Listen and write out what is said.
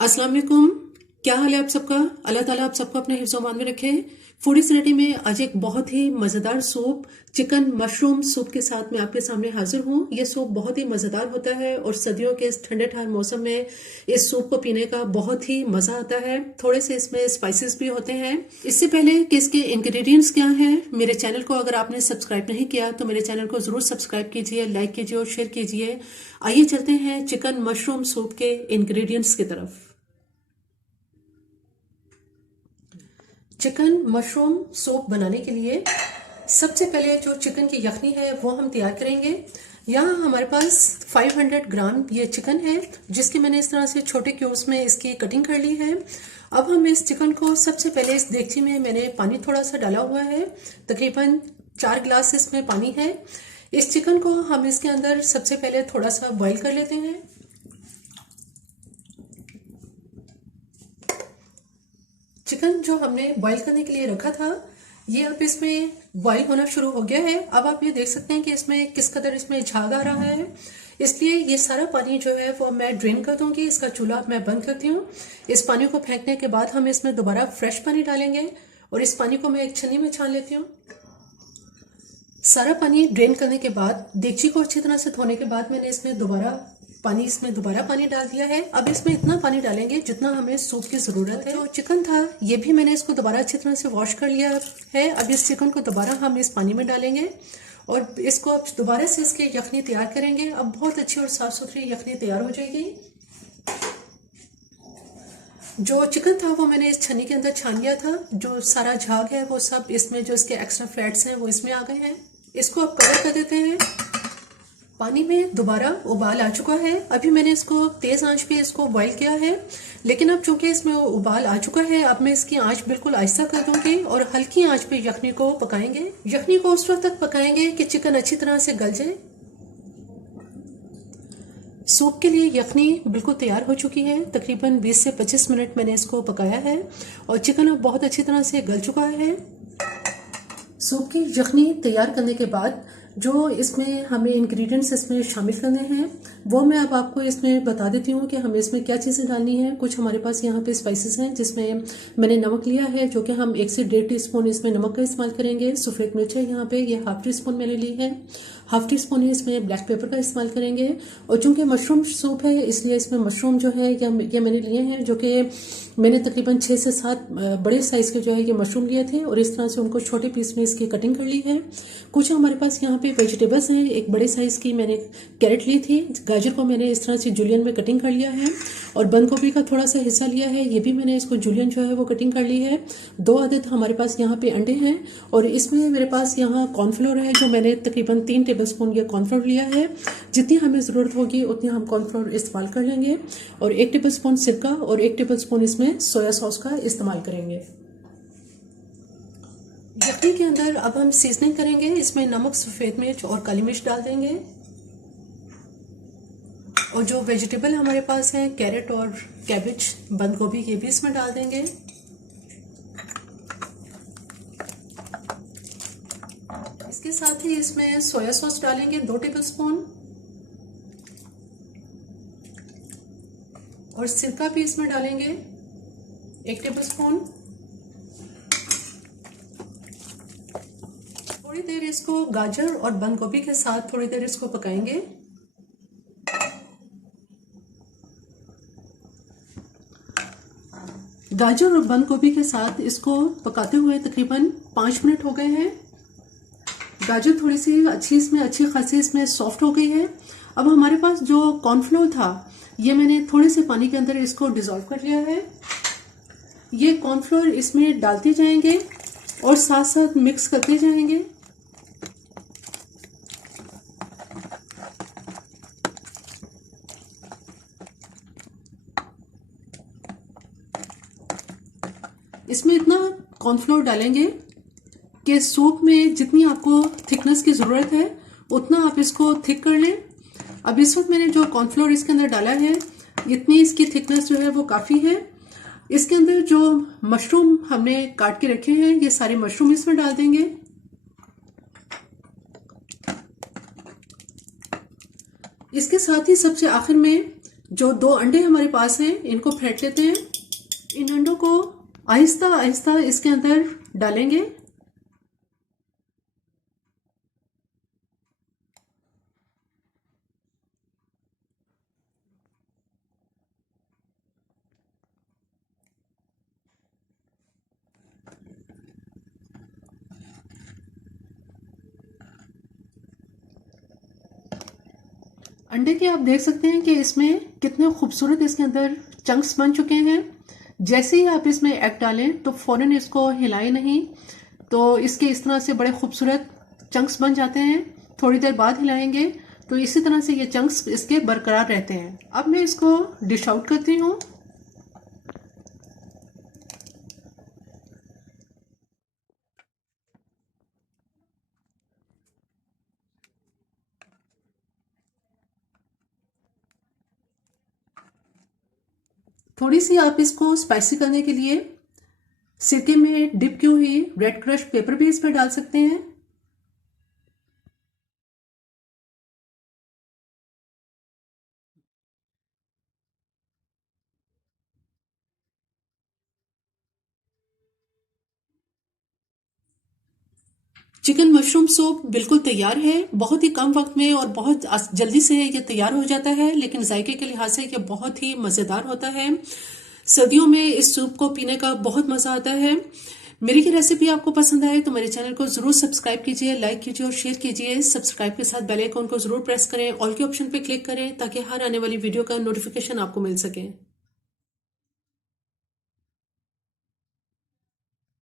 अस्सलाम वालेकुम। क्या हाल है आप सबका? अल्लाह ताला आप सबको अपने हिफ्ज़ मान में रखे। फूडी सिनेटी में आज एक बहुत ही मज़ेदार सूप चिकन मशरूम सूप के साथ मैं आपके सामने हाजिर हूँ। ये सूप बहुत ही मज़ेदार होता है और सर्दियों के इस ठंडे ठंडे मौसम में इस सूप को पीने का बहुत ही मज़ा आता है। थोड़े से इसमें स्पाइसेस भी होते हैं। इससे पहले कि इसके इंग्रेडिएंट्स क्या हैं, मेरे चैनल को अगर आपने सब्सक्राइब नहीं किया तो मेरे चैनल को ज़रूर सब्सक्राइब कीजिए, लाइक कीजिए और शेयर कीजिए। आइए चलते हैं चिकन मशरूम सूप के इंग्रेडिएंट्स की तरफ। चिकन मशरूम सूप बनाने के लिए सबसे पहले जो चिकन की यखनी है वो हम तैयार करेंगे। यहाँ हमारे पास 500 ग्राम ये चिकन है जिसकी मैंने इस तरह से छोटे क्यूब्स में इसकी कटिंग कर ली है। अब हम इस चिकन को सबसे पहले इस देगची में मैंने पानी थोड़ा सा डाला हुआ है, तकरीबन 4 गिलास इसमें पानी है। इस चिकन को हम इसके अंदर सबसे पहले थोड़ा सा बॉईल कर लेते हैं। चिकन जो हमने बॉईल करने के लिए रखा था ये अब इसमें बॉईल होना शुरू हो गया है। अब आप ये देख सकते हैं कि इसमें किस कदर इसमें झाग आ रहा है, इसलिए ये सारा पानी जो है वो मैं ड्रेन कर दूंगी। इसका चूल्हा मैं बंद करती हूँ। इस पानी को फेंकने के बाद हम इसमें दोबारा फ्रेश पानी डालेंगे और इस पानी को मैं एक छन्नी में छान लेती हूँ। सारा पानी ड्रेन करने के बाद देगची को अच्छी तरह से धोने के बाद मैंने इसमें दोबारा पानी डाल दिया है। अब इसमें इतना पानी डालेंगे जितना हमें सूप की जरूरत है। जो चिकन था ये भी मैंने इसको दोबारा अच्छी तरह से वॉश कर लिया है। अब इस चिकन को दोबारा हम इस पानी में डालेंगे और इसको अब दोबारा से इसकी यखनी तैयार करेंगे। अब बहुत अच्छी और साफ सुथरी यखनी तैयार हो जाएगी। जो चिकन था वो मैंने इस छन्नी के अंदर छान लिया था। जो सारा झाग है वो सब इसमें, जो इसके एक्स्ट्रा फैट्स हैं वो इसमें आ गए हैं। इसको अब कवर कर देते हैं। पानी में दोबारा उबाल आ चुका है। अभी मैंने इसको तेज आंच पे इसको बॉईल किया है, लेकिन अब चूंकि इसमें उबाल आ चुका है अब मैं इसकी आंच बिल्कुल आहिस्ता कर दूंगी और हल्की आंच पे यखनी को पकाएंगे। यखनी को उस वक्त तक पकाएंगे कि चिकन अच्छी तरह से गल जाए। सूप के लिए यखनी बिल्कुल तैयार हो चुकी है। तकरीबन 20 से 25 मिनट मैंने इसको पकाया है और चिकन अब बहुत अच्छी तरह से गल चुका है। सूप की यखनी तैयार करने के बाद जो इसमें हमें इंग्रेडिएंट्स इसमें शामिल करने हैं वो मैं अब आपको इसमें बता देती हूँ कि हमें इसमें क्या चीज़ें डालनी है। कुछ हमारे पास यहाँ पे स्पाइसेस हैं जिसमें मैंने नमक लिया है, जो कि हम 1 से 1.5 टीस्पून इसमें नमक का इस्तेमाल करेंगे। सफ़ेद मिर्च है यहाँ पे, ये ½ टीस्पून मैंने ली है। ½ टीस्पून ही इसमें ब्लैक पेपर का इस्तेमाल करेंगे। और चूंकि मशरूम सूप है इसलिए इसमें मशरूम जो है ये मैंने लिए हैं, जो कि मैंने तकरीबन 6 से 7 बड़े साइज के जो है ये मशरूम लिए थे और इस तरह से उनको छोटे पीस में इसकी कटिंग कर ली है। कुछ हमारे पास यहाँ पे वेजिटेबल्स हैं। एक बड़े साइज की मैंने कैरेट ली थी। गाजर को मैंने इस तरह से जूलियन में कटिंग कर लिया है और बंद गोभी का थोड़ा सा हिस्सा लिया है, ये भी मैंने इसको जूलियन जो है वो कटिंग कर ली है। 2 अदद हमारे पास यहाँ पे अंडे हैं और इसमें मेरे पास यहाँ कॉर्नफ्लोर है, जो मैंने तकरीबन 3 टेबलस्पून ये कॉर्नफ्लोर लिया है। जितनी हमें ज़रूरत होगी उतनी हम कॉर्नफ्लोर इस्तेमाल कर लेंगे और 1 टेबलस्पून सिरका और 1 टेबलस्पून इसमें सोया सॉस का इस्तेमाल करेंगे। यखनी के अंदर अब हम सीजनिंग करेंगे। इसमें नमक, सफ़ेद मिर्च और काली मिर्च डाल देंगे और जो वेजिटेबल हमारे पास हैं कैरेट और कैबेज, बंद गोभी, ये भी इसमें डाल देंगे। इसके साथ ही इसमें सोया सॉस डालेंगे 2 टेबलस्पून और सिरका भी इसमें डालेंगे 1 टेबलस्पून। थोड़ी देर इसको गाजर और बंद गोभी के साथ थोड़ी देर इसको पकाएंगे। गाजर और बंद गोभी के साथ इसको पकाते हुए तकरीबन 5 मिनट हो गए हैं। गाजर थोड़ी सी अच्छी खासी इसमें सॉफ्ट हो गई है। अब हमारे पास जो कॉर्नफ्लोर था ये मैंने थोड़े से पानी के अंदर इसको डिसॉल्व कर लिया है। ये कॉर्नफ्लोर इसमें डालते जाएंगे और साथ साथ मिक्स करते जाएंगे। इसमें इतना कॉर्नफ्लोर डालेंगे कि सूप में जितनी आपको थिकनेस की ज़रूरत है उतना आप इसको थिक कर लें। अब इस वक्त मैंने जो कॉर्नफ्लोर इसके अंदर डाला है इतनी इसकी थिकनेस जो है वो काफ़ी है। इसके अंदर जो मशरूम हमने काट के रखे हैं ये सारे मशरूम इसमें डाल देंगे। इसके साथ ही सबसे आखिर में जो 2 अंडे हमारे पास हैं इनको फेंट लेते हैं। इन अंडों को आहिस्ता आहिस्ता इसके अंदर डालेंगे। अंडे के आप देख सकते हैं कि इसमें कितने खूबसूरत इसके अंदर चंक्स बन चुके हैं। जैसे ही आप इसमें एग डालें तो फौरन इसको हिलाएं नहीं, तो इसके इस तरह से बड़े खूबसूरत चंक्स बन जाते हैं। थोड़ी देर बाद हिलाएंगे तो इसी तरह से ये चंक्स इसके बरकरार रहते हैं। अब मैं इसको डिश आउट करती हूँ। थोड़ी सी आप इसको स्पाइसी करने के लिए सिरके में डिप की हुई रेड क्रश पेपर भी इसमें डाल सकते हैं। चिकन मशरूम सूप बिल्कुल तैयार है। बहुत ही कम वक्त में और बहुत जल्दी से ये तैयार हो जाता है, लेकिन जायके के लिहाज से ये बहुत ही मज़ेदार होता है। सर्दियों में इस सूप को पीने का बहुत मज़ा आता है। मेरी की रेसिपी आपको पसंद आए तो मेरे चैनल को ज़रूर सब्सक्राइब कीजिए, लाइक कीजिए और शेयर कीजिए। सब्सक्राइब के साथ बेल आइकन को ज़रूर प्रेस करें, ऑल के ऑप्शन पे क्लिक करें ताकि हर आने वाली वीडियो का नोटिफिकेशन आपको मिल सके।